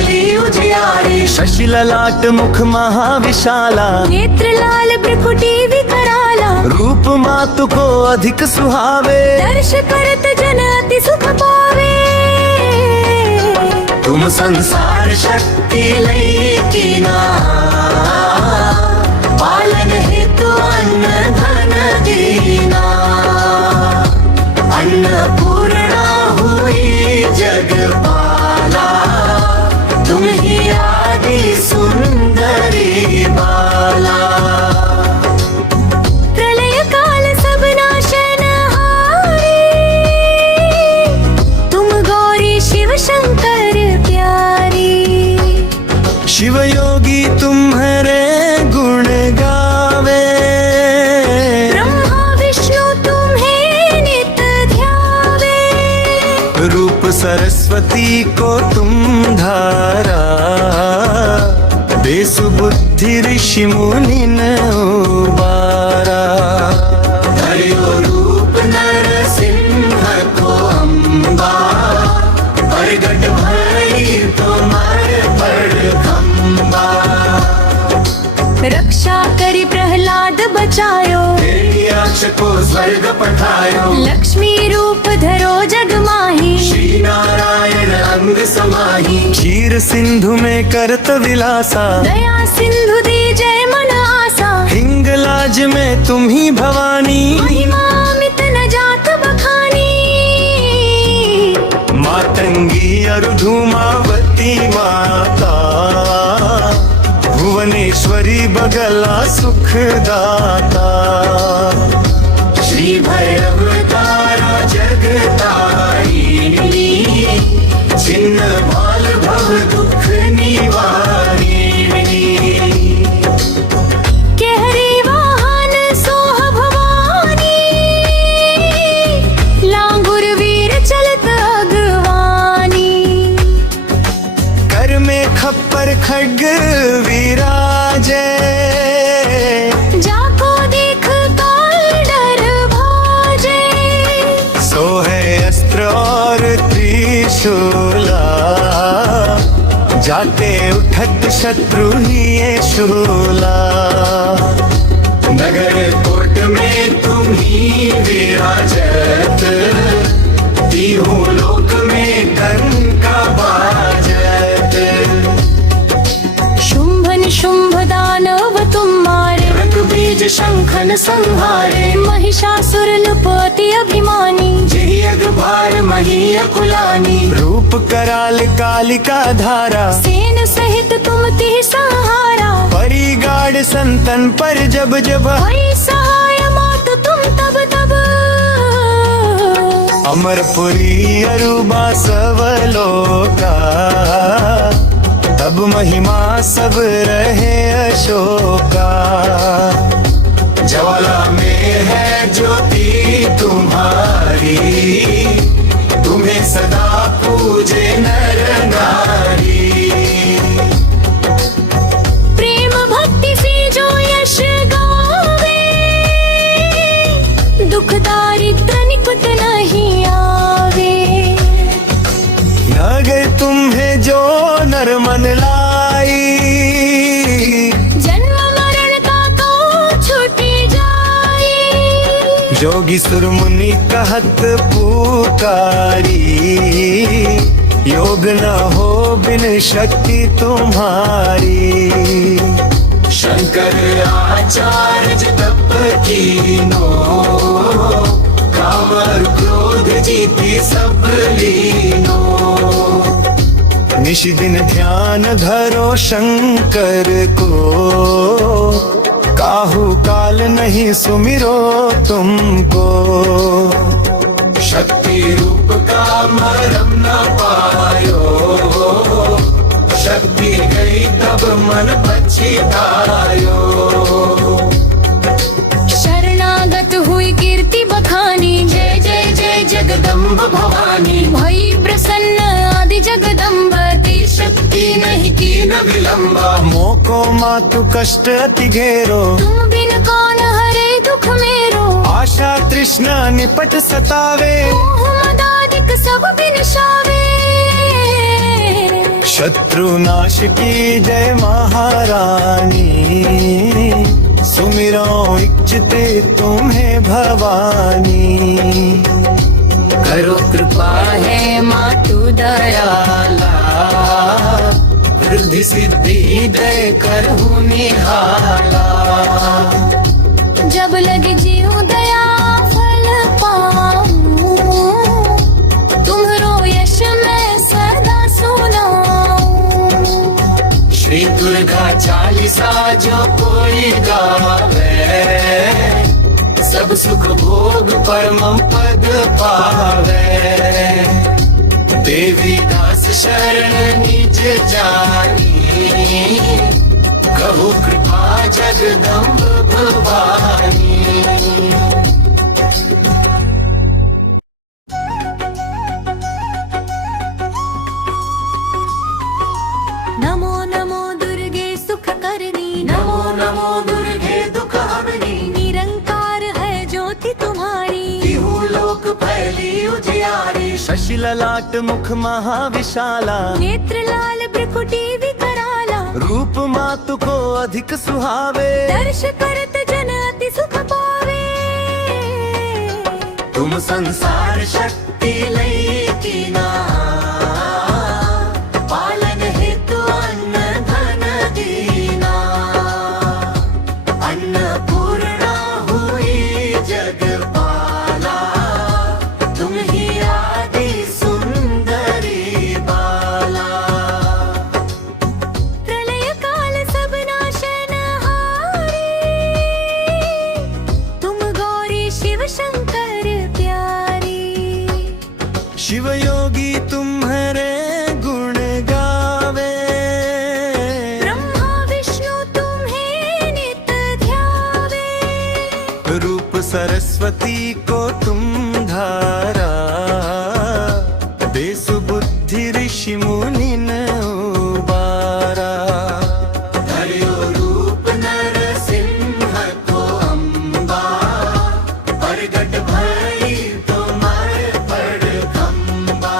उजली उजियारी। शशि ललाट मुख महाविशाला, नेत्र लाल भ्रुकुटी विकराला। रूप मातु को अधिक सुहावे, दर्श करत जन अति सुख पावे। तुम संसार शक्ति लई कीना, पालन हेतु अन्न धन दीना। अन्नपूर्णा हुई जगपाला, तुम ही आदि सुंदरी बाला। प्रलय काल सब नाशनहारी, तुम गौरी शिव शंकर प्यारी। शिव योगी तुम्हारे गुण गावे, ब्रह्मा विष्णु तुम्हें नित ध्यावे। रूप सरस्वती को तुम धारा, देसु बुद्धि ऋषि मुनि न उबारा। धर्यो रूप नरसिंह को अम्बा, प्रगट भई तुम्हारे बड़ खम्बा। रक्षा करी प्रहलाद बचायो, हिरण्याक्ष को स्वर्ग पठायो। लक्ष्मी रूप धरो जग माही, श्री नारायण अंग समाही। क्षीर सिंधु में करत विलासा, दया सिंधु दी जय मन आसा। हिंगलाज में तुम ही भवानी, महिमा अमित न जात बखानी। मातंगी अरु धूमावती माता, भुवनेश्वरी बगला सुखदाता। श्री भैरव तारा जगतारिणी, छिन्न भाल भव दुख निवारिणी। केहरी वाहन सोह भवानी, लांगुर वीर चलत अगवानी। कर में खप्पर खड्ग विराजे, जाको देख काल डर भाजे। सो है अस्त्र और त्रिशूला, जाते उठत शत्रु ही ये शूला। नगर कोट में तुम ही विराजत, तीहों लोक में डंका बाजत। शुंभ निशुंभ दानव तुम मारे, रंग बीज शंखन संहारे। महिषासुर नृपति अभिमानी। जही अगभार मही अकुलानी। रूप कराल कालिका धारा, सेन सहित तुम तिह सहारा। परिगाड़ संतन पर जब जब, भई सहाय मात तुम तब तब। अमरपुरी अरुबा सवलोका, तब महिमा सब रहे अशोका। ज्वाला में है ज्योति तुम्हारी, तुम्हें सदा पूजे नर नारी। प्रेम भक्ति से जो यश गावे, दुख दारिद्र निकट नहीं आवे। नगर तुम्हें जो नर मन लाई, जन्म मरण का तो छूटी जाए। जोगी सुर मुनि कहत पुकारी, योग न हो बिन शक्ति तुम्हारी। शंकर आचार्य तप कीनो, काम और क्रोध जीती सब लीनो। निश दिन ध्यान धरो शंकर को, काहू काल नहीं सुमिरो तुमको। शक्ति रूप का मरम न पायो, शक्ति गई तब मन पछतायो। शरणागत हुई कीर्ति बखानी, जय जय जय जगदम्ब भवानी। भई प्रसन्न आदि जगदम्ब, दी शक्ति नहीं की न विलंबा। मोको मातु कष्ट अति घेरो, तुम बिन कौन हरे दुख मेरो। आशा तृष्णा निपट सतावे, मोह मदादिक सब बिन शावे। शत्रुनाश की जय महारानी, सुमिरो इच्छते तुम्हें भवानी। करो कृपा है मातु दयाला, रिद्धि सिद्धि दय करहु निहाला। जब लगे जीव दया फल पाऊं, तुम्हरो यश मैं सदा सुनाऊं। श्री दुर्गा चालीसा जो कोई गावे, सब सुख भोग परम पद पावे। देवी दास शरण निज जानी, कहु कृपा जगदम्ब भवानी। नमो नमो दुर्गे सुख करनी, नमो नमो दुर्गे दुख हरनी। निरंकार है ज्योति तुम्हारी, तिहु लोक फैली उजियारी। शशि ललाट मुख महाविशाला, नेत्र लाल भ्रुकुटी विकराला। रूप मातु को अधिक सुहावे। दर्श करत जन अति सुख पावे। तुम संसार शक्ति लई कीना, पालन हेतु अन्न धन दीना। अन्नपूर्णा हुई जगपाला, तुम ही आदि सुंदरी बाला। प्रलय काल सब नाशनहारी, तुम गौरी शिव शंकर प्यारी। शिव योगी तुम्हारे गुण गावे, ब्रह्मा विष्णु तुम्हें नित ध्यावे। रूप सरस्वती को तुम धारा। देसु बुद्धि ऋषि मुनि न उबारा। धर्यो रूप नरसिंह को अम्बा, प्रगट भई तुम्हारे पड़खम्बा।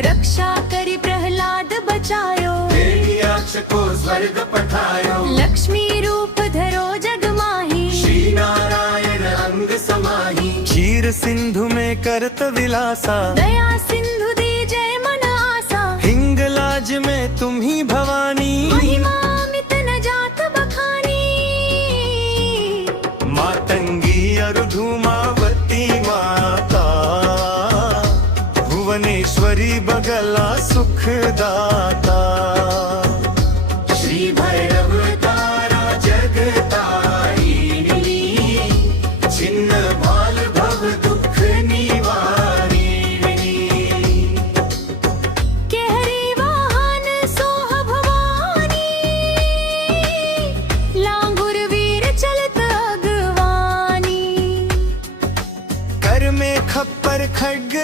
रक्षा करी प्रहलाद बचायो, हिरण्याक्ष को स्वर्ग पठायो। लक्ष्मी रूप धरो जग माही। श्री नारायण अंग समाही। क्षीर सिंधु में करत विलासा, दया सिंधु दी जय मन आसा। हिंगलाज में तुम ही भवानी। महिमा अमित न जात बखानी। मातंगी अरु धूमावती माता, भुवनेश्वरी बगला सुखदाता। श्री भैरव तारा जगतारिणी, छिन्न भाल भव दुख निवारिणी। केहरी वाहन सोह भवानी, लांगुर वीर चलत अगवानी। कर में खप्पर खड्ग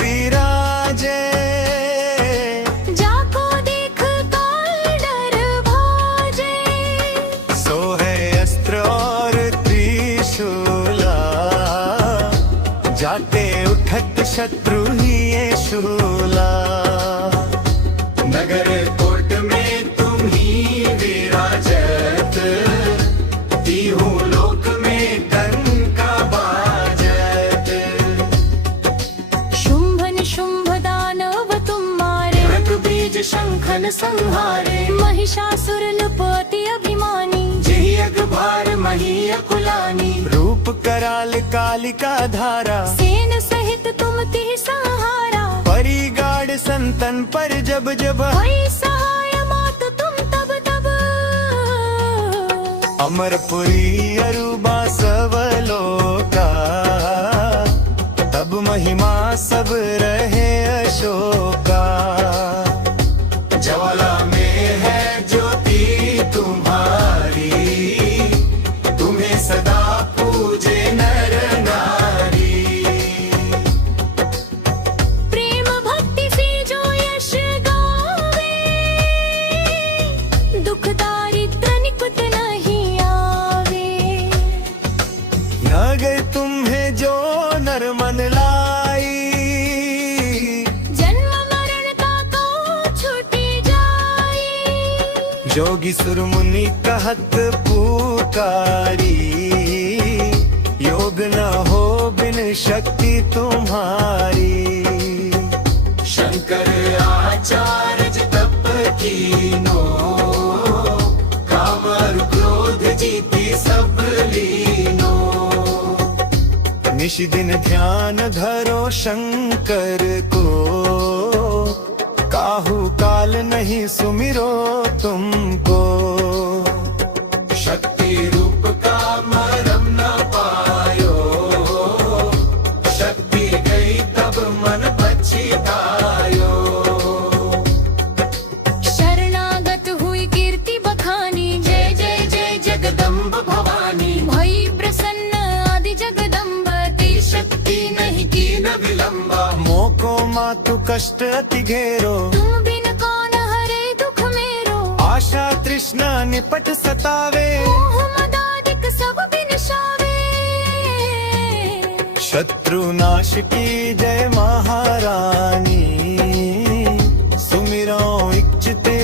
विराजे, जाको देख काल डर भाजे। सो है अस्त्र और त्रिशूला, जाते उठत शत्रु ही ये शूला। नगर कोट में तुम ही विराजत, तीहू लोक में डंका बाजत। शुंभ निशुंभ दानव तुम मारे, रग बीज शंखन संहारे। महिषासुर नृपति अभिमानी। जही अगभार मही अकुलानी। रूप कराल कालिका धारा, सेन सहित तुम तिह सहारा। परिगाड़ संतन पर जब जब। भई सहाय मात तुम तब तब। अमरपुरी अरुबा सवलोका, तब महिमा सब रहे अशोका। ज्वाला में है ज्योति तुम्हारी, तुम्हें सदा पूजे नर नारी। प्रेम भक्ति से जो यश गावे, दुख दारिद्र निकुत नहीं आवे। नगर तुम्हें जो नर मन लाई, जन्म जोगी सुरमुनि कहत पुकारी, योग न हो बिन शक्ति तुम्हारी। शंकर आचार्य तप कीनो, काम और क्रोध जीती सब लीनो। निश दिन ध्यान धरो शंकर को, काहू काल नहीं सुमिरो तुमको। शक्ति रूप का मरम न पायो, शक्ति गई तब मन पछतायो। शरणागत हुई कीर्ति बखानी, जय जय जय जगदम्ब भवानी। भई प्रसन्न आदि जगदम्ब, ती शक्ति नहीं की न विलंबा, मोको मातु कष्ट अति घेरो। तुम बिन कौन हरे दुख मेरो। आशा तृष्णा निपट सतावे, मोह मदादिक सब बिनशावे। शत्रु नाश की जय महारानी, सुमिरो इच्छते